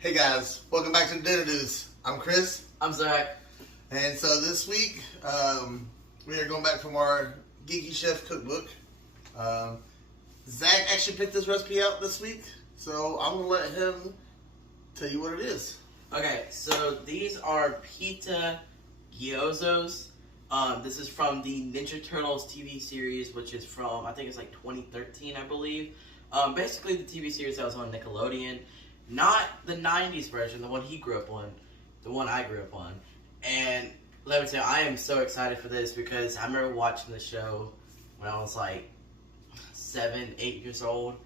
Hey guys, welcome back to Dinner News. I'm Chris. I'm Zach. And so this week, we are going back from our Geeky Chef cookbook. Zach actually picked this recipe out this week, so I'm going to let him tell you what it is. Okay, so these are pizza gyozos. This is from the Ninja Turtles TV series, which is from, I think it's like 2013, I believe. Basically the TV series that was on Nickelodeon. Not the 90s version, the one he grew up on, the one I grew up on. And let me tell you, I am so excited for this because I remember watching the show when I was like 7, 8 years old.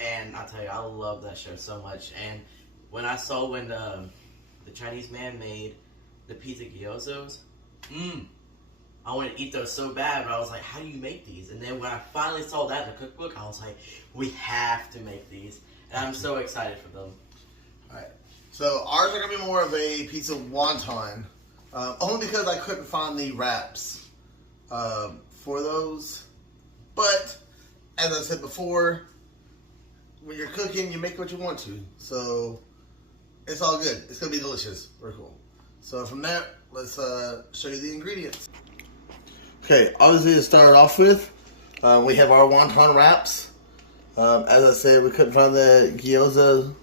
And I'll tell you, I love that show so much. And when I saw when the Chinese man made the pizza gyozos, I wanted to eat those so bad, but I was like, how do you make these? And then when I finally saw that in the cookbook, I was like, we have to make these. And I'm so excited for them. Alright, so ours are going to be more of a pizza wonton, only because I couldn't find the wraps for those. But, as I said before, when you're cooking, you make what you want to. So, it's all good. It's going to be delicious. Very cool. So, from there, let's show you the ingredients. Okay, obviously to start off with, we have our wonton wraps. As I said, we couldn't find the gyoza.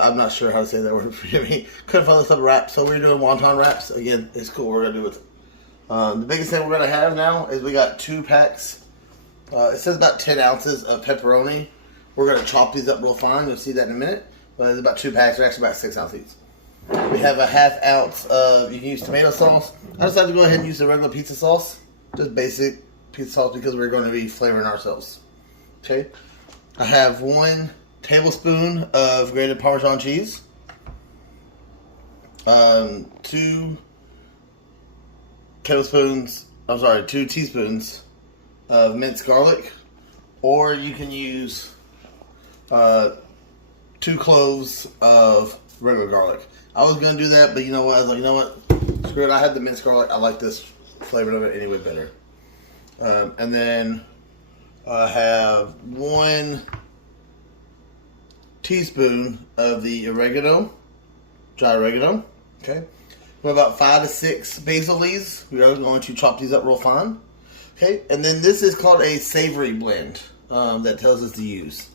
I'm not sure how to say that word, forgive me. Couldn't find the sub wrap, so we're doing wonton wraps. Again, it's cool, we're going to do with it. The biggest thing we're going to have now is we got 2 packs. It says about 10 ounces of pepperoni. We're going to chop these up real fine. You'll see that in a minute. But it's about 2 packs. They're actually about 6 ounces. We have a ½ ounce of, you can use tomato sauce. I decided to go ahead and use the regular pizza sauce. Just basic pizza sauce because we're going to be flavoring ourselves. Okay. I have 1 tablespoon of grated Parmesan cheese. 2 teaspoons of minced garlic. Or you can use 2 cloves of regular garlic. I was going to do that, but you know what? I was like, you know what? Screw it. I had the minced garlic. I like this flavor of it anyway better. And then I have 1 teaspoon of the oregano, dry oregano. Okay. We have about 5 to 6 basil leaves. We are going to chop these up real fine. Okay. And then this is called a savory blend that tells us to use.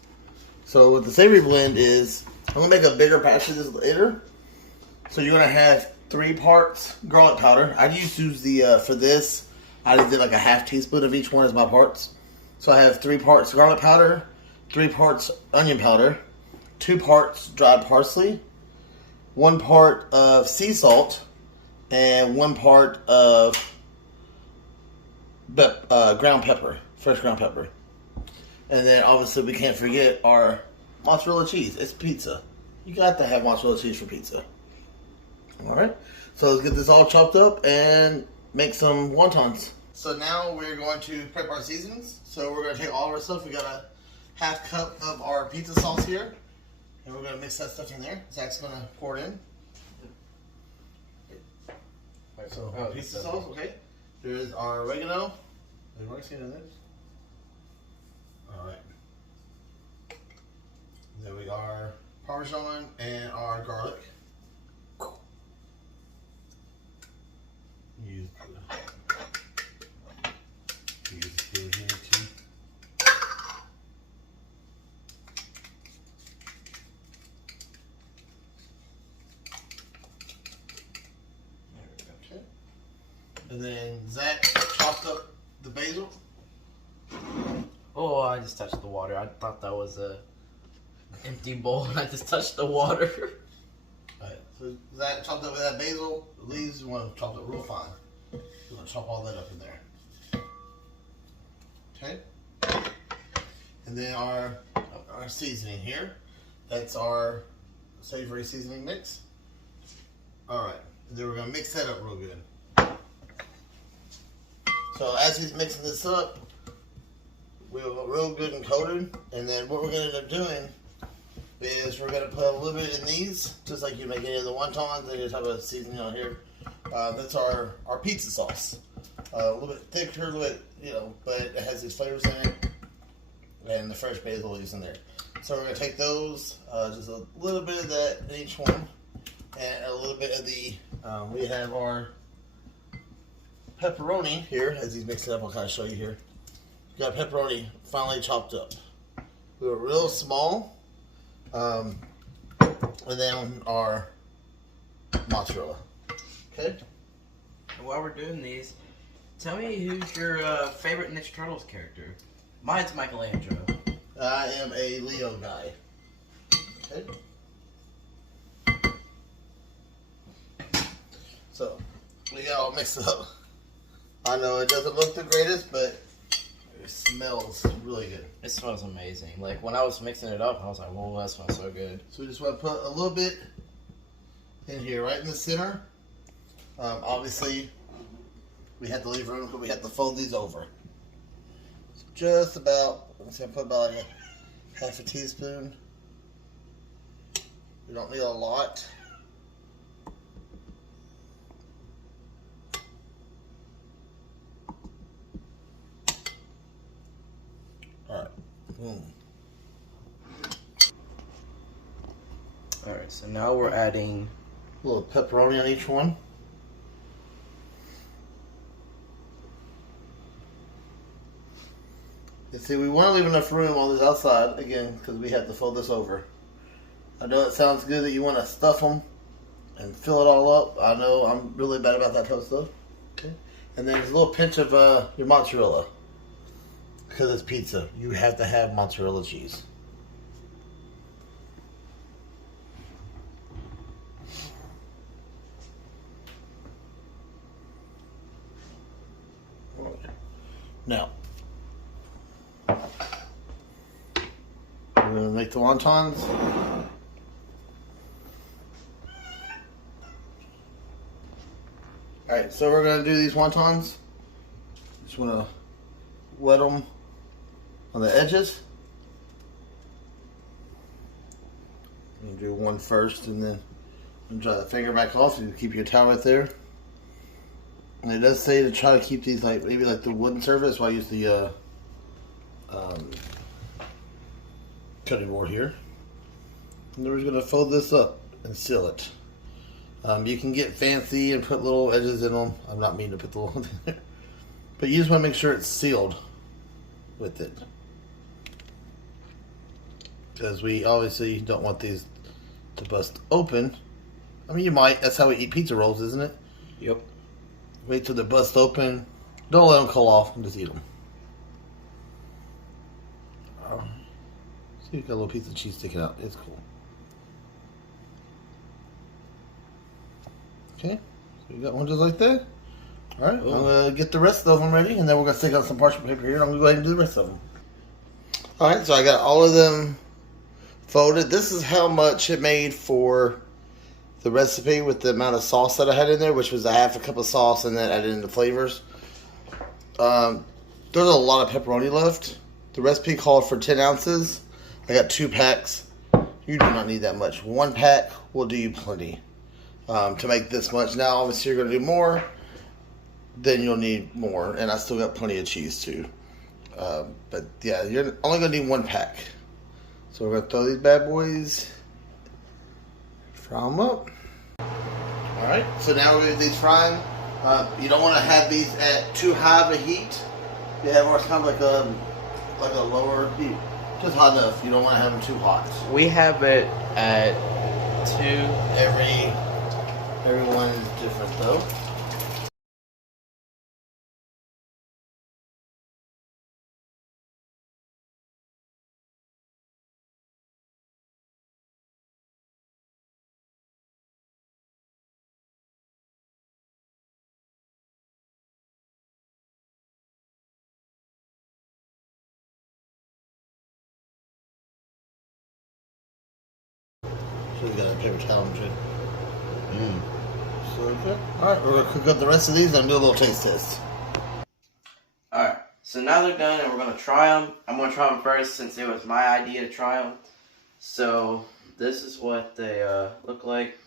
So what the savory blend is, I'm going to make a bigger batch of this later. So you're going to have 3 parts garlic powder. I used to use the, for this, I just did like a ½ teaspoon of each one as my parts. So I have 3 parts garlic powder, 3 parts onion powder, 2 parts dried parsley, 1 part of sea salt, and 1 part of ground pepper, fresh ground pepper. And then obviously we can't forget our mozzarella cheese. It's pizza. You got to have mozzarella cheese for pizza. Alright, so let's get this all chopped up and make some wontons. So now we're going to prep our seasonings. So we're going to take all of our stuff. We got a ½ cup of our pizza sauce here. And we're going to mix that stuff in there. Zach's going to pour it in. Alright, so pizza sauce, okay. There's our oregano. Have you already seen this? Alright. Then we got our Parmesan and our garlic. Use the spoon here too. There we go. Okay. And then Zach chopped up the basil. Oh, I just touched the water. I thought that was a empty bowl and I just touched the water. Alright, so Zach chopped up with that basil. The leaves, you want to chop it real fine. You want to chop all that up in there. Okay. And then our seasoning here. That's our savory seasoning mix. Alright, then we're going to mix that up real good. So as he's mixing this up, we'll go real good and coated. And then what we're going to end up doing is we're going to put a little bit in these, just like you make any of the wontons. They just have a seasoning on here. That's our pizza sauce. A little bit thicker, a little bit, but it has these flavors in it. And the fresh basil leaves in there. So we're going to take those, just a little bit of that in each one, and a little bit of the, we have our pepperoni here, as he's mixing it up. I'll kind of show you here. We got pepperoni finely chopped up. We were real small, and then our mozzarella. Okay? And while we're doing these, tell me who's your favorite Ninja Turtles character? Mine's Michelangelo. I am a Leo guy. Okay? So, we got all mixed up. I know it doesn't look the greatest, but it smells really good. It smells amazing. Like, when I was mixing it up, I was like, whoa, that smells so good. So we just want to put a little bit in here, right in the center. Obviously, we had to leave room, but we had to fold these over. So just about, let's say I put about like a half a teaspoon. We don't need a lot. All right, boom. All right, so now we're adding A little pepperoni on each one. You see, we want to leave enough room on this outside, again, because we have to fold this over. I know it sounds good that you want to stuff them and fill it all up. I know I'm really bad about that type of stuff. Okay. And then there's a little pinch of your mozzarella. Because it's pizza, you have to have mozzarella cheese. Now, we're going to make the wontons. Alright, so we're going to do these wontons. Just want to wet them on the edges. You do one first and then dry the finger back off and keep your towel right there. And it does say to try to keep these like maybe like the wooden surface, so I use the cutting board here. And then we're going to fold this up and seal it. You can get fancy and put little edges in them. I'm not meaning to put the little in there. But you just want to make sure it's sealed with it. Because we obviously don't want these to bust open. I mean, you might. That's how we eat pizza rolls, isn't it? Yep. Wait till they bust open. Don't let them cool off and just eat them. See, you got a little piece of cheese sticking out. It's cool. Okay, so you got one just like that. All right, Ooh. I'm gonna get the rest of them ready, and then we're gonna stick on some parchment paper here. And I'm gonna go ahead and do the rest of them. All right, so I got all of them folded. This is how much it made for the recipe with the amount of sauce that I had in there, which was a half a cup of sauce, and then added in the flavors. There's a lot of pepperoni left. The recipe called for 10 ounces. I got 2 packs. You do not need that much. 1 pack will do you plenty to make this much. Now, obviously, you're going to do more, then you'll need more. And I still got plenty of cheese, too. But, yeah, you're only going to need 1 pack. So we're going to throw these bad boys, fry them up. Alright, so now we're going to do these frying. You don't want to have these at too high of a heat. You have ours kind of like a lower heat. Just hot enough. You don't want to have them too hot. We have it at 2. Everyone is different though. So we got a paper towel and shit. So okay. Alright, we're gonna cook up the rest of these and do a little taste test. Alright, so now they're done and we're going to try them. I'm going to try them first since it was my idea to try them. So, this is what they look like.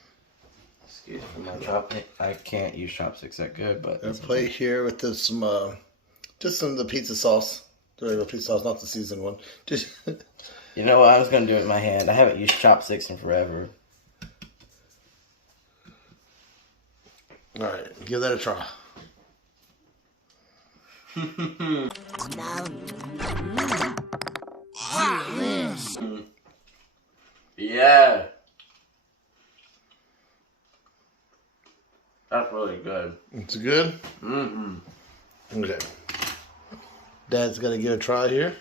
Excuse me for my chopstick. I can't use chopsticks that good, but... Got a plate here with this, just some of the pizza sauce. The regular pizza sauce, not the seasoned one. Just You know what? I was gonna do it in my hand. I haven't used chopsticks in forever. All right, give that a try. Yeah. That's really good. It's good? Mm-hmm. Okay. Dad's got to give it a try here.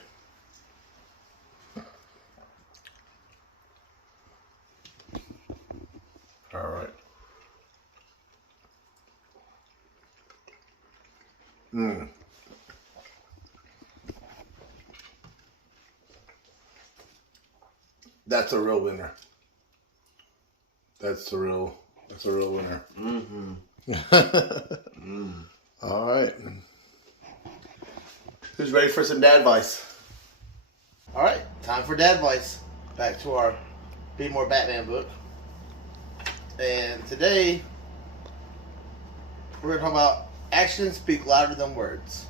All right. Mmm. That's a real winner. That's a real winner. Mm-hmm. All right. Who's ready for some dad advice? All right, time for dad advice. Back to our Be More Batman book. And today, we're going to talk about actions speak louder than words.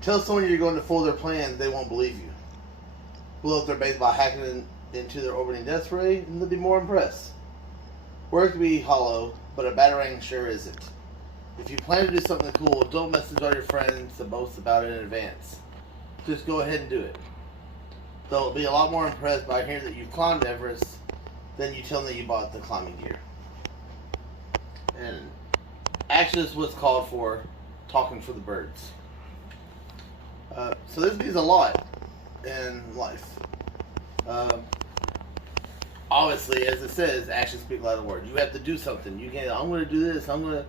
Tell someone you're going to foil their plans, they won't believe you. Blow up their base by hacking into their orbiting death ray, and they'll be more impressed. Words can be hollow, but a batarang sure isn't. If you plan to do something cool, don't message all your friends to boast about it in advance. Just go ahead and do it. They'll be a lot more impressed by hearing that you've climbed Everest than you tell them that you bought the climbing gear. And action is what's called for talking for the birds. So this means a lot in life. Obviously, as it says, actions speak louder than words. You have to do something. You can't. I'm going to do this. I'm going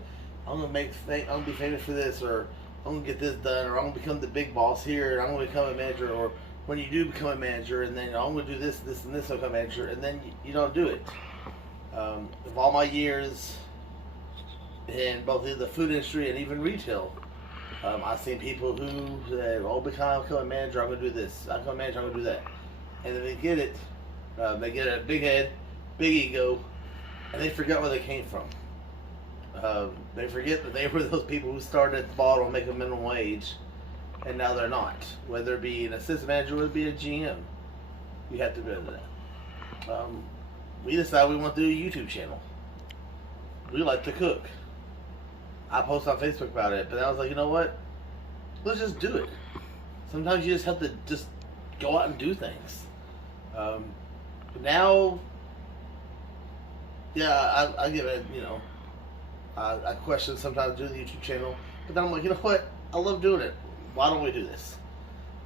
to be famous for this, or I'm going to get this done, or I'm going to become the big boss here, and I'm going to become a manager, or when you do become a manager, and then I'm going to do this, this, and this to become a manager, and then you don't do it. Of all my years in both the food industry and even retail, I've seen people who say, "Oh, become a manager, I'm going to do this. I become a manager, I'm going to do that," and then they get it. They get a big head, big ego, and they forget where they came from. They forget that they were those people who started at the bottom making minimum wage, and now they're not. Whether it be an assistant manager, whether it be a GM, you have to do that. We decided we want to do a YouTube channel. We like to cook. I post on Facebook about it, but I was like, you know what? Let's just do it. Sometimes you just have to just go out and do things. But now, yeah, I give it, I question sometimes doing the YouTube channel, but then I'm like, you know what? I love doing it. Why don't we do this?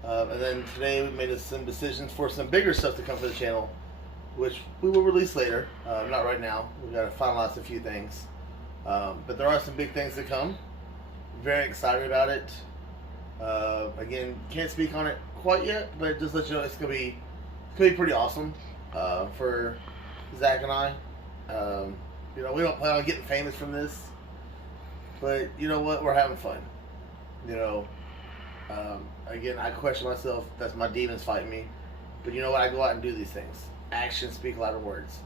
And then today we made some decisions for some bigger stuff to come for the channel, which we will release later. Not right now. We've got to finalize a few things. But there are some big things to come. Very excited about it. Again, can't speak on it quite yet, but just let you know it's gonna be pretty awesome for Zach and I. We don't plan on getting famous from this, but you know what? We're having fun. Again, I question myself. That's my demons fighting me. But you know what? I go out and do these things. Actions speak louder than words.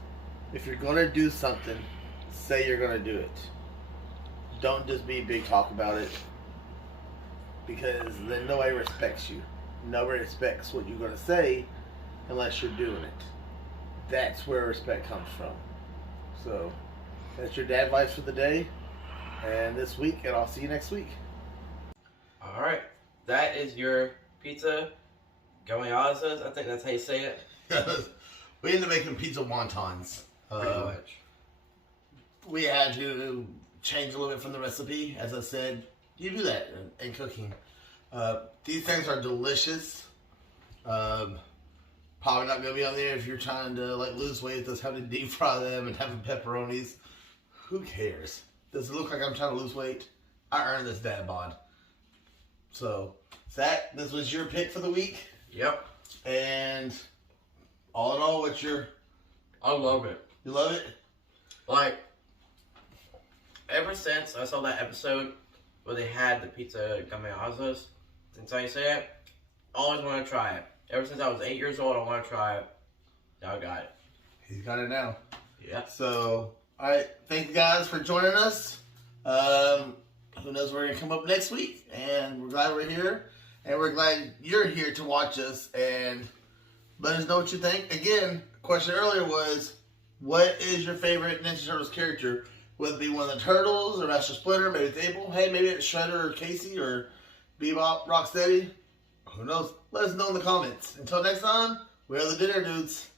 If you're gonna do something, say you're gonna do it. Don't just be big talk about it, because then nobody respects you. Nobody respects what you're gonna say unless you're doing it. That's where respect comes from. So that's your dad advice for the day and this week, and I'll see you next week. All right, that is your pizza Gamiazas. I think that's how you say it. We ended up making pizza wontons. Pretty much. We had to change a little bit from the recipe. As I said, you do that in cooking. These things are delicious. Probably not going to be on there if you're trying to lose weight, just having to deep fry them and having pepperonis. Who cares? Does it look like I'm trying to lose weight? I earned this dad bod. So, Zach, this was your pick for the week. Yep. And all in all, I love it. You love it? Ever since I saw that episode where they had the pizza Gamiazas, that's how you say it, I always want to try it. Ever since I was 8 years old, I want to try it. Now I got it. He's got it now. Yeah. So, alright, thank you guys for joining us. Who knows where we're going to come up next week, and we're glad we're here. And we're glad you're here to watch us and let us know what you think. Again, the question earlier was, what is your favorite Ninja Turtles character? Whether it be one of the Turtles or Master Splinter, maybe it's April. Hey, maybe it's Shredder or Casey or Bebop, Rocksteady. Who knows? Let us know in the comments. Until next time, we are the Dinner Dudes.